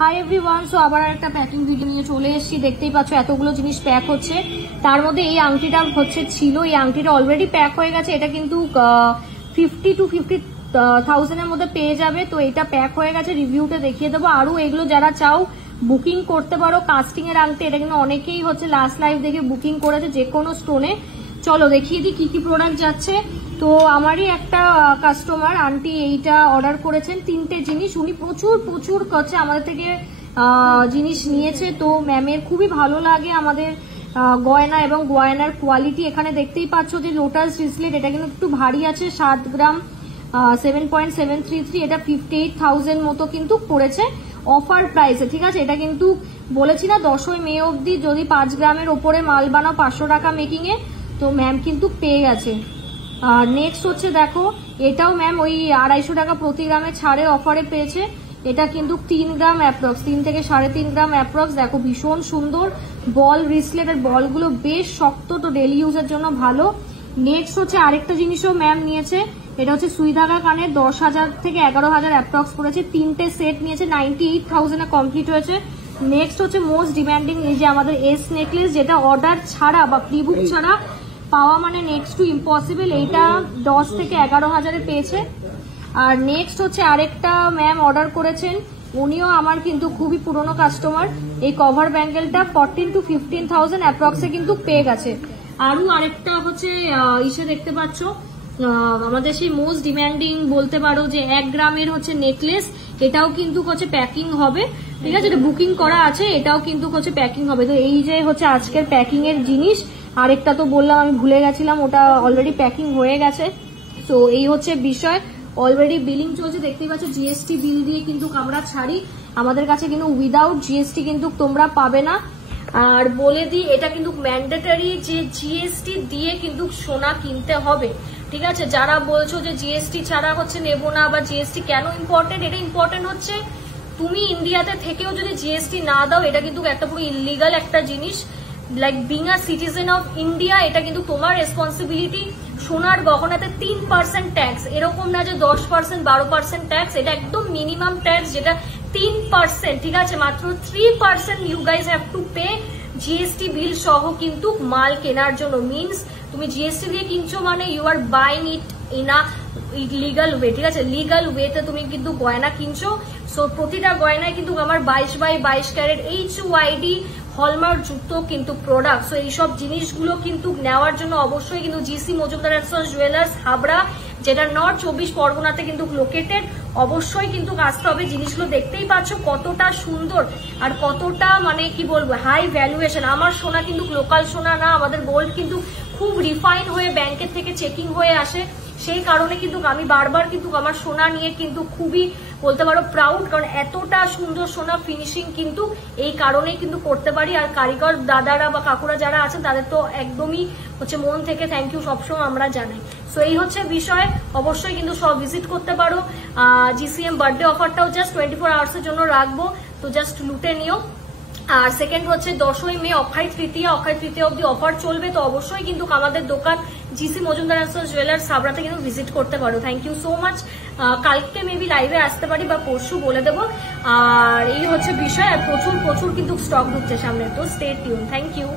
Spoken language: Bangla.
হাই এভরিওয়ান, সো আবার একটা প্যাকিং ভিডিও নিয়ে চলে এসেছি। দেখতেই পাচ্ছ এতগুলো জিনিস প্যাক হচ্ছে, তার মধ্যে এই আংটিটা হচ্ছে ছিল, এই আংটিটা অলরেডি প্যাক হয়ে গেছে। এটা কিন্তু 50 to 50,000 এর মধ্যে পেয়ে যাবে। তো এটা প্যাক হয়ে গেছে, রিভিউটা দেখিয়ে দেবো। আরো এগুলো যারা চাও বুকিং করতে পারো। কাস্টিং এর আংটি, এটা কিন্তু অনেকেই হচ্ছে লাস্ট লাইভ দেখে বুকিং করেছে যে কোনো স্টোনে। চলো দেখিয়ে দিই কি কি প্রোডাক্ট যাচ্ছে। তো আমারই একটা কাস্টমার আন্টি এইটা অর্ডার করেছেন, 3টে জিনিস। উনি প্রচুর করছে আমাদের থেকে জিনিস নিয়েছে। তো ম্যামের খুবই ভালো লাগে আমাদের গয়না এবং গয়নার কোয়ালিটি। এখানে দেখতেই পাচ্ছ যে লোটাস রিসলেট, এটা কিন্তু একটু ভারী আছে, 7 গ্রাম 7.733। এটা 58,000 মতো কিন্তু পড়েছে অফার প্রাইসে, ঠিক আছে। এটা কিন্তু বলেছি না 10ই মে অবধি যদি 5 গ্রামের ওপরে মাল বানাও 500 টাকা মেকিং এ, তো ম্যাম কিন্তু পেয়ে গেছে। আর নেক্সট হচ্ছে দেখো, এটাও ম্যাম ওই 250 টাকা প্রতি গ্রামে ছাড়ে অফারে পেয়েছে। এটা কিন্তু 3 গ্রাম অ্যাপ্রক্স, 3 থেকে 3.5 গ্রাম অ্যাপ্রক্স। দেখো ভীষণ সুন্দর বল রিসলেট, আর বলগুলো বেশ শক্ত, তো ডেলি ইউজের জন্য ভালো। নেক্সট হচ্ছে আরেকটা জিনিসও ম্যাম নিয়েছে, এটা হচ্ছে সুই ধাগা কানের, 10,000 থেকে 11,000 অ্যাপ্রক্স পড়েছে। 3টে সেট নিয়েছে, 98,000 এ কমপ্লিট হয়েছে। নেক্সট হচ্ছে মোস্ট ডিমান্ডিং, এই যে আমাদের এস নেকলেস, যেটা অর্ডার ছাড়া বা প্রি বুক ছাড়া পাওয়া মানে নেক্সট টু ইম্পসিবল। এইটা 10 থেকে 11,000 পেয়েছে। আর নেক্সট হচ্ছে আরেকটা ম্যাম অর্ডার করেছেন, উনিও আমার কিন্তু খুবই পুরনো কাস্টমার। এই কভার ব্যাঙ্গেলটা 14 to 15,000 অ্যাপ্রক্সে কিন্তু পেয়ে গেছে। আরো আরেকটা হচ্ছে ইসে দেখতে পাচ্ছ, আমাদের সেই মোস্ট ডিমান্ডিং বলতে পারো যে 1 গ্রামের হচ্ছে নেকলেস, এটাও কিন্তু হচ্ছে প্যাকিং হবে, ঠিক আছে। এটা বুকিং করা আছে, এটাও কিন্তু হচ্ছে প্যাকিং হবে। তো এই যে হচ্ছে আজকের প্যাকিং এর জিনিস। আরেকটা তো বললাম আমি ভুলে গেছিলাম, ওটা অলরেডি প্যাকিং হয়ে গেছে। তো এই হচ্ছে বিষয়, অলরেডি বিলিং চলছে, দেখতেই পাচ্ছ। জিএসটি বিল দিয়ে কিন্তু আমরা ছাড়ি, আমাদের কাছে কিন্তু উইদাউট জিএসটি কিন্তু তোমরা পাবে না। আর বলে দিই, এটা কিন্তু ম্যান্ডেটরি যে জিএসটি দিয়ে কিন্তু সোনা কিনতে হবে, ঠিক আছে। যারা বলছো যে জিএসটি ছাড়া হচ্ছে নেবো না, বা জিএসটি কেন ইম্পর্টেন্ট, এটা ইম্পর্টেন্ট হচ্ছে তুমি ইন্ডিয়াতে থেকেও যদি জিএসটি না দাও, এটা কিন্তু একটা পুরো ইলিগাল একটা জিনিস। Like being a citizen of India, এটা কিন্তু তোমার রেসপন্সিবিলিটি। সোনার গহনাতে 3% ট্যাক্স, এরকম না যে 10%, 12% ট্যাক্স, এটা একদম মিনিমাম ট্যাক্স, যেটা 3%, ঠিক আছে। মাত্র 3% you guys have to pay GST bill সহ কিন্তু মাল কেনার জন্য। মিনস তুমি জিএসটি দিয়ে কিনছো মানে you are buying it in a legal way, ঠিক আছে। লিগাল ওয়েতে তুমি কিন্তু গয়না কিনছো। সো প্রতিটা গয়নায় কিন্তু আমার 22x22 ক্যারেট HYD হলমার্ক যুক্ত কিন্তু প্রোডাক্ট। সো এইসব জিনিসগুলো কিন্তু নেওয়ার জন্য অবশ্যই কিন্তু GC Majumdar and sons jewellers Habra, যেটা নর্থ 24 পরগনাতে কিন্তু লোকেটেড, অবশ্যই কিন্তু আসতে হবে। জিনিসগুলো দেখতেই পাচ্ছ কতটা সুন্দর আর কতটা মানে কি বলবো হাই ভ্যালুয়েশন। আমার সোনা কিন্তু লোকাল সোনা না, আমাদের গোল্ড কিন্তু খুব রিফাইন হয়ে ব্যাংকের থেকে চেকিং হয়ে আসে। সেই কারণে কিন্তু আমি বারবার কিন্তু আমার সোনা নিয়ে কিন্তু খুবই বলতে পারো প্রাউড, কারণ এতটা সুন্দর সোনা ফিনিশিং কিন্তু এই কারণেই কিন্তু করতে পারি। আর কারিগর দাদারা বা কাকুরা যারা আছেন তাদের তো একদমই হচ্ছে মন থেকে থ্যাংক ইউ সবসময় আমরা জানাই। সো এই হচ্ছে বিষয়, অবশ্যই কিন্তু সব ভিজিট করতে পারো। জিসিএম বার্থডে অফারটাও জাস্ট 24 আওয়ার্সের জন্য রাখবো, তো জাস্ট লুটে নিও। আর সেকেন্ড হচ্ছে 10ই মে অক্ষয় তৃতীয়া অবধি অফার চলবে। তো অবশ্যই কিন্তু আমাদের দোকান GC Majumdar and sons jewellers হাবড়াতে কিন্তু ভিজিট করতে পারো। Thank you so much. কালকে মেবি লাইভে আসতে পারি বা পরশু বলে দেবো। আর এই হচ্ছে বিষয়, আর প্রচুর কিন্তু স্টক ঢুকছে সামনে, তো স্টে টিউন। Thank you.